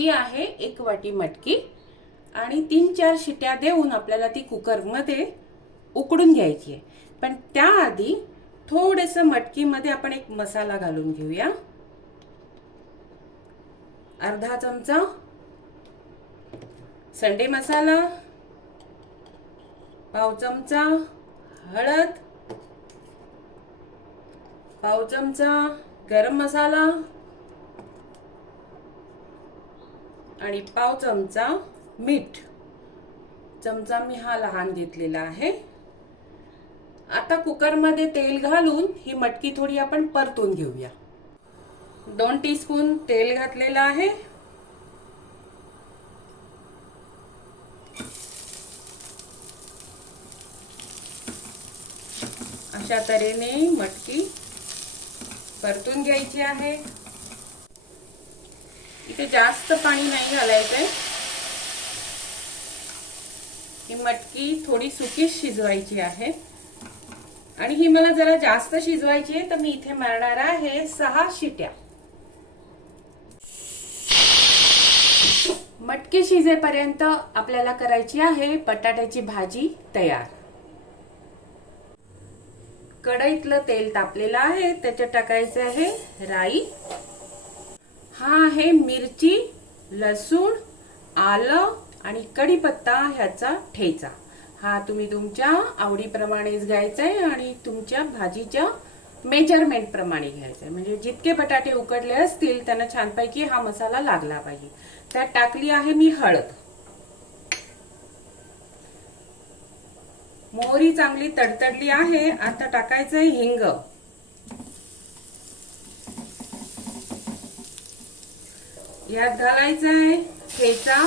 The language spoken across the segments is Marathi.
ही आहे 1 वाटी मटकी आणि 3-4 शिट्या देऊन आपल्याला ती कुकरमध्ये उकडून घ्यायची आहे. पण त्याआधी थोडंसं मटकीमध्ये आपण एक मसाला घालून घेऊया. अर्धा चमचा संडे मसाला, पाव चमचा हळद, पाव चमचा गरम मसाला आणि पाव चमचा मीठ. चमचा मी हा लहान घेतलेला आहे. आता कुकरमध्ये तेल घालून ही मटकी थोडी आपण परतून घेऊया. 2 टीस्पून तेल घातलेलं आहे. अशा तऱ्हेने मटकी परतून घ्यायची आहे. इथे जास्त पाणी नाही घालायचंय. ही मटकी थोडी सुकीच शिजवायची आहे आणि ही मला जरा जास्त शिजवायची आहे, तर मी इथे मारणार आहे 6 शिट्या. मटकी शिजेपर्यंत आपल्याला करायची आहे बटाट्याची भाजी तयार. कढईतलं तेल तापलेलं आहे, त्याच्यात टाकायचं आहे राई. हा आहे मिरची, लसूण, आलं आणि कढीपत्ता ह्याचा ठेचा. हा तुम्ही तुमच्या आवडीप्रमाणेच घ्यायचा आहे आणि तुमच्या भाजीच्या मेजरमेंट प्रमाणे घ्यायचा आहे. म्हणजे जितके बटाटे उकडले असतील त्यांना छानपैकी हा मसाला लागला पाहिजे. त्यात टाकली आहे मी हळद. मोहरी चांगली तडतडली आहे. आता टाकायचं आहे हिंग. यात घालायचं आहे ठेचा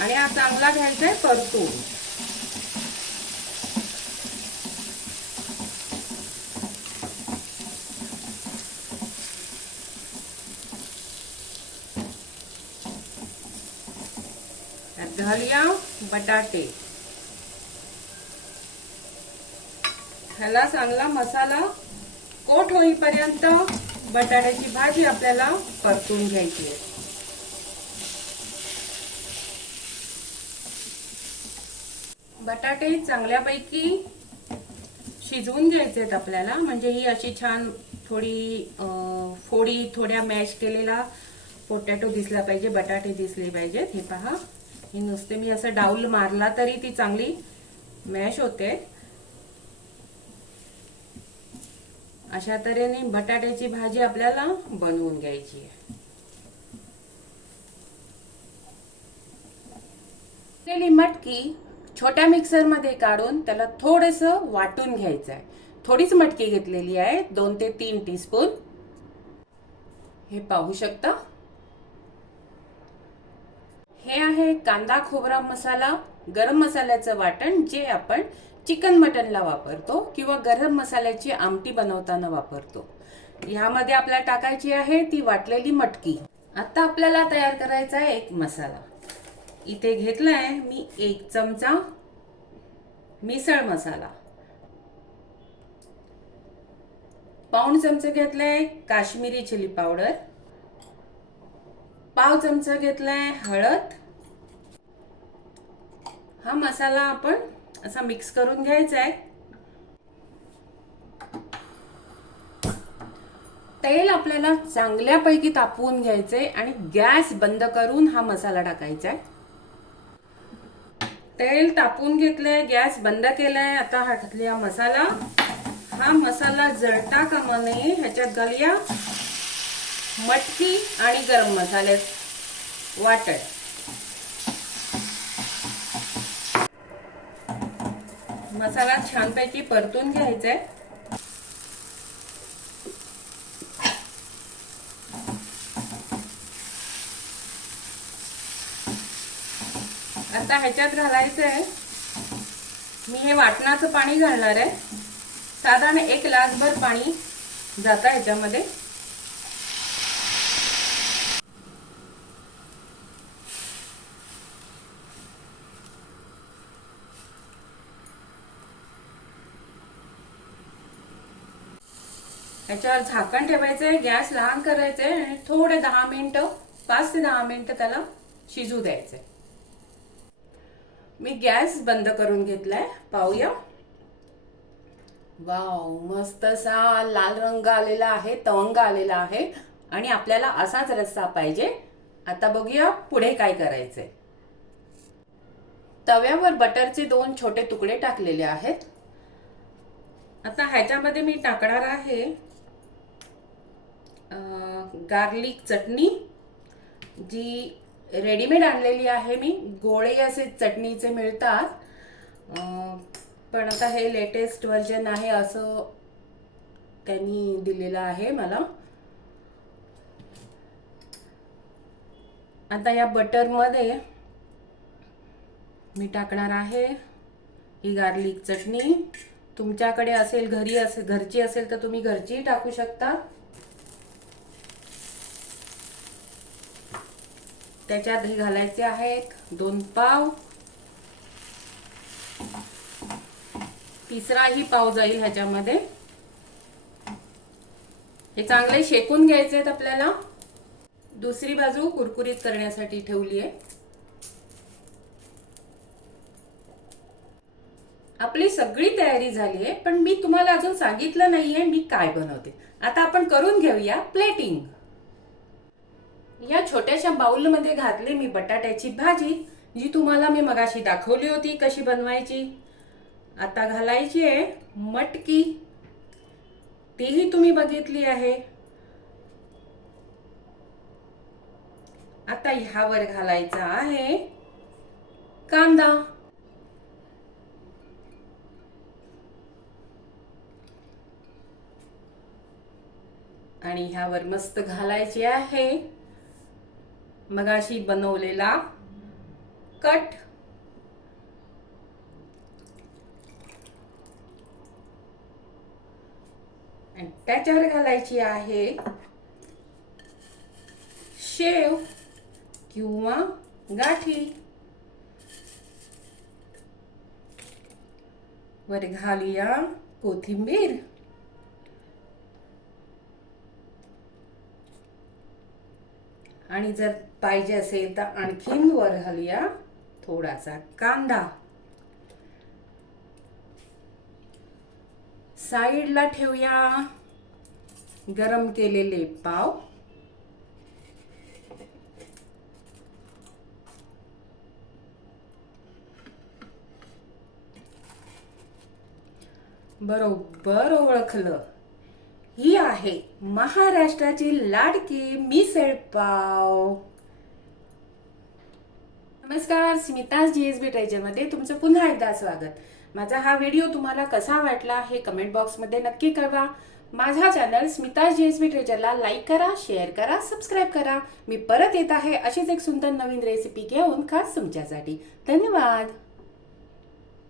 आणि हा चांगला घ्यायचा आहे परतून. यात घालूया बटाटे. ह्याला चांगला मसाला कोट होईपर्यंत बटाट्याची भाजी आपल्याला परतून घ्यायची आहे. बटाटे चांगल्यापैकी शिजवून घ्यायचे आहेत आपल्याला. म्हणजे ही अशी छान थोडी फोडी थोड्या मॅश केलेला पोटॅटो दिसला पाहिजे, बटाटे दिसले पाहिजेत. हे पहा, ही नुसते मी असं डाऊल मारला तरी ती चांगली मॅश होते. अशा तऱ्हेने बटाट्याची भाजी आपल्याला बनवून घ्यायची आहे. मटकी छोट्या मिक्सर मध्ये काढून त्याला थोडंसं वाटून घ्यायचं आहे. थोडीच मटकी घेतलेली आहे, 2 ते 3 टीस्पून. हे पाहू शकता. हे आहे कांदा खोबरा मसाला, गरम मसाल्याचं वाटण जे आपण चिकन मटनला वापरतो किंवा गरम मसाल्याची आमटी बनवताना वापरतो. ह्यामध्ये आपल्याला टाकायची आहे ती वाटलेली मटकी. आता आपल्याला तयार करायचा आहे एक मसाला. इथे घेतलाय मी 1 चमचा मिसळ मसाला, पाऊण चमचा घेतलाय काश्मीरी चिली पावडर, पाव चमचा घेतलाय हळद. हा मसाला आपण असा मिक्स करून घ्यायचा आहे. तेल आपल्याला चांगल्यापैकी तापवून घ्यायचंय आणि गॅस बंद करून हा मसाला टाकायचा आहे. तेल तापवून घेतलंय, गॅस बंद केलाय. आता हा टाकलेला मसाला, हा मसाला जळता कामा नये. ह्याच्यात घालूया मटकी आणि गरम मसाले वाटण. मसाला छानपैकी परतून घ्यायचा आहे. आता ह्याच्यात घालायचं आहे, मी हे वाटणाचं पाणी घालणार आहे. साधारण 1 ग्लासभर पाणी जातं ह्याच्यामध्ये. ह्याच्यावर झाकण ठेवायचंय, गॅस लहान करायचंय आणि थोडे 10 मिनिटं 5 ते 10 मिनिटं त्याला शिजू द्यायचंय. मी गॅस बंद करून घेतलाय. पाहूया. वाव, मस्त असा लाल रंग आलेला आहे, तवंग आलेला आहे आणि आपल्याला असाच रस्सा पाहिजे. आता बघूया पुढे काय करायचंय. तव्यावर बटरचे 2 छोटे तुकडे टाकलेले आहेत. आता ह्याच्यामध्ये मी टाकणार आहे गार्लिक चटणी, जी रेडीमेड आणलेली आहे मी. गोळे असे चटणीचे मिळतात, पण आता हे लेटेस्ट व्हर्जन आहे असं त्यांनी दिलेलं आहे मला. आता या बटरमध्ये मी टाकणार आहे ही गार्लिक चटणी. तुमच्याकडे असेल, घरची असेल तर तुम्ही घरचीही टाकू शकता. त्याच्यात हे घालायचे आहेत 2 पाव. तिसराही पाव जाईल ह्याच्यामध्ये. हे चांगले शेकून घ्यायचे आहेत आपल्याला. दुसरी बाजू कुरकुरीत करण्यासाठी ठेवली आहे. आपली सगळी तयारी झाली आहे, पण मी तुम्हाला अजून सांगितलं नाहीये मी काय बनवते. आता आपण करून घेऊया प्लेटिंग. या छोट्याशा बाउलमध्ये घातली मी बटाट्याची भाजी, जी तुम्हाला मी मगाशी दाखवली होती कशी बनवायची. आता घालायची आहे मटकी, तीही तुम्ही बघितली आहे. आता ह्यावर घालायचा आहे कांदा. आणि ह्यावर मस्त घालायची आहे मगाशी बनवलेला कट. आणि त्याच्यावर घालायची आहे शेव किंवा गाठी. वर घालूया कोथिंबीर. आणि जर पाहिजे असेल तर आणखीन वर घालूया थोडासा कांदा. साईडला ठेवूया गरम केलेले पाव. बरोबर ओळखलं, ही आहे महाराष्ट्राची लाडकी मिसळ पाव. नमस्कार, स्मिताज GSB ट्रेजरमध्ये तुमचं पुन्हा एकदा स्वागत. माझा हा व्हिडिओ तुम्हाला कसा वाटला हे कमेंट बॉक्समध्ये नक्की कळवा. माझा चॅनल स्मिताज GSB ट्रेजरला लाईक करा, शेअर करा, सबस्क्राईब करा. मी परत येत आहे अशीच एक सुंदर नवीन रेसिपी घेऊन खास तुमच्यासाठी. धन्यवाद.